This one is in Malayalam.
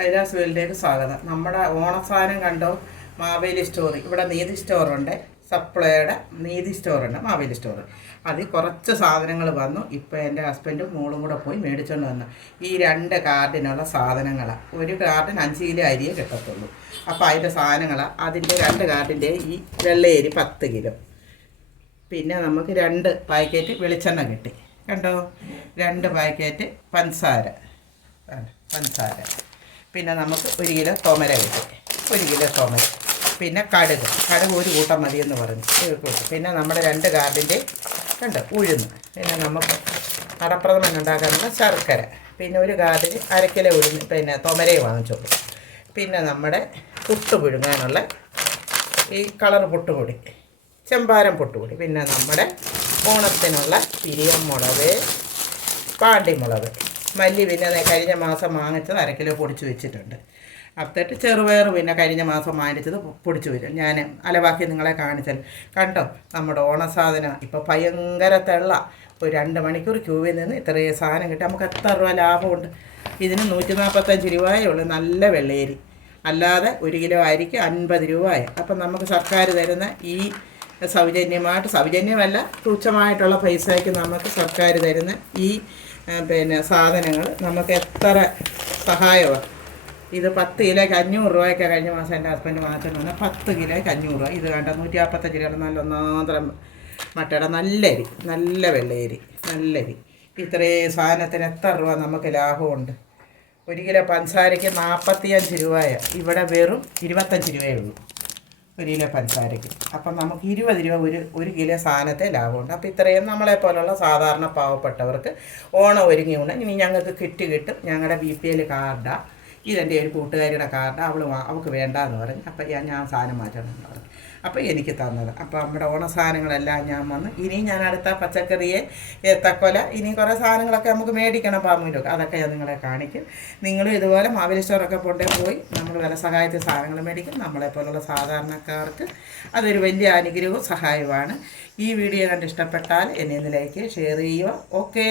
കൈലാസ് വേൾഡിലേക്ക് സ്വാഗതം. നമ്മുടെ ഓണസാധനം കണ്ടോ? മാവേലി സ്റ്റോർ. ഇവിടെ നീതി സ്റ്റോറുണ്ട്, സപ്ലൈയുടെ നീതി സ്റ്റോറുണ്ട്, മാവേലി സ്റ്റോർ. അതിൽ കുറച്ച് സാധനങ്ങൾ വന്നു. ഇപ്പോൾ എൻ്റെ ഹസ്ബൻഡും മോളും കൂടെ പോയി മേടിച്ചുകൊണ്ട് വന്നു. ഈ 2 കാർഡിനുള്ള സാധനങ്ങളാണ്. ഒരു കാർഡിന് 5 കിലോ അരിയേ കിട്ടത്തുള്ളൂ. അപ്പോൾ അതിൻ്റെ സാധനങ്ങളാണ്. അതിൻ്റെ 2 കാർഡിൻ്റെ ഈ വെള്ളയരി 10 കിലോ. പിന്നെ നമുക്ക് 2 പാക്കറ്റ് വെളിച്ചെണ്ണ കിട്ടി. കണ്ടോ? 2 പാക്കറ്റ് പഞ്ചസാര. പിന്നെ നമുക്ക് 1 കിലോ തോമര കിട്ടി. 1 കിലോ തോമര. പിന്നെ കടുക് 1 കൂട്ടം മതിയെന്ന് പറഞ്ഞു. പിന്നെ നമ്മുടെ 2 കാർഡിൻ്റെ കണ്ട് ഉഴുന്ന്. പിന്നെ നമുക്ക് അടപ്രഥമൻ ഉണ്ടാക്കാനുള്ള ശർക്കര. പിന്നെ 1 കാർഡിന് 1/2 കിലോ ഉഴുന്ന് പിന്നെ തോമരയെ വാങ്ങിച്ചോളൂ. പിന്നെ നമ്മുടെ പുട്ട് പുഴുങ്ങാനുള്ള ഈ കളർ പുട്ടുപൊടി, ചെമ്പാരം പുട്ടുപൊടി. പിന്നെ നമ്മുടെ ഓണത്തിനുള്ള പിരിയമുളക്, പാണ്ടിമുളക്, മല്ലി പിന്നെ കഴിഞ്ഞ മാസം വാങ്ങിച്ചത് 1/2 കിലോ പൊടിച്ച് വെച്ചിട്ടുണ്ട്. അപ്പത്തേട്ട് ചെറുപയർ പിന്നെ കഴിഞ്ഞ മാസം വാങ്ങിച്ചത് പൊടിച്ച് വരും. ഞാൻ അലവാക്കി നിങ്ങളെ കാണിച്ചാൽ കണ്ടോ? നമ്മുടെ ഓണസാധനം ഇപ്പോൾ ഭയങ്കര തെള്ള. ഒരു 2 മണിക്കൂർ ക്യൂവിൽ നിന്ന് ഇത്രയും സാധനം കിട്ടി. നമുക്ക് എത്ര രൂപ ലാഭമുണ്ട്? ഇതിന് 145 രൂപയേ ഉള്ളൂ നല്ല വെള്ളയരി. അല്ലാതെ 1 കിലോ അരിക്ക് 50 രൂപയായി. അപ്പം നമുക്ക് സർക്കാർ തരുന്ന ഈ സൗജന്യമല്ല, തുച്ഛമായിട്ടുള്ള പൈസയ്ക്ക് നമുക്ക് സർക്കാർ തരുന്ന ഈ പിന്നെ സാധനങ്ങൾ നമുക്ക് എത്ര സഹായമാണ്. ഇത് 10 കിലോയ്ക്ക് 500 രൂപയ്ക്ക് കഴിഞ്ഞ മാസം എൻ്റെ ഹസ്ബൻഡ് വാങ്ങിച്ചിട്ടുണ്ട്. 10 കിലോയ്ക്ക് 500 രൂപ. ഇത് കണ്ട 145 രൂപ. നല്ല ഒന്നാന്തരം മട്ടയുടെ നല്ലരി, നല്ല വെള്ളയരി, നല്ലരി. ഇത്രയും സാധനത്തിന് എത്ര രൂപ നമുക്ക് ലാഭമുണ്ട്? 1 കിലോ പഞ്ചസാരയ്ക്ക് 45 രൂപയാണ്. ഇവിടെ വെറും 25 രൂപയേ ഉള്ളൂ 1 കിലോ പഞ്ചസാരയ്ക്ക്. അപ്പം നമുക്ക് 20 രൂപ ഒരു കിലോ സാധനത്തെ ലാഭമുണ്ട്. അപ്പോൾ ഇത്രയും നമ്മളെപ്പോലുള്ള സാധാരണ പാവപ്പെട്ടവർക്ക് ഓണം ഒരുങ്ങി ഇനി ഞങ്ങൾക്ക് കിട്ടും. ഞങ്ങളുടെ BPL കാർഡാണ്. ഇതെൻ്റെ ഒരു കൂട്ടുകാരിയുടെ കാർഡ്. അവൾക്ക് വേണ്ടാന്ന് പറഞ്ഞു. അപ്പം ഞാൻ സാധനം മാറ്റണമെന്ന് പറഞ്ഞു. അപ്പോൾ എനിക്ക് തന്നത്. അപ്പോൾ നമ്മുടെ ഓണ സാധനങ്ങളെല്ലാം ഞാൻ വന്ന് ഇനി ഞാൻ അടുത്ത പച്ചക്കറിയെ, ഏത്തക്കൊല, ഇനി കുറേ സാധനങ്ങളൊക്കെ നമുക്ക് മേടിക്കണം. പാമ്പിലൊക്കെ അതൊക്കെ ഞാൻ നിങ്ങളെ കാണിക്കും. നിങ്ങളും ഇതുപോലെ മാവേലി സ്റ്റോറൊക്കെ പോയി നമ്മൾ വില സഹായത്തിൽ സാധനങ്ങൾ മേടിക്കും. നമ്മളെപ്പോലുള്ള സാധാരണക്കാർക്ക് അതൊരു വലിയ അനുഗ്രഹവും സഹായവുമാണ്. ഈ വീഡിയോ കണ്ട് ഇഷ്ടപ്പെട്ടാൽ എന്നെ ഒന്ന് ലൈക്ക് ഷെയർ ചെയ്യുക. ഓക്കേ.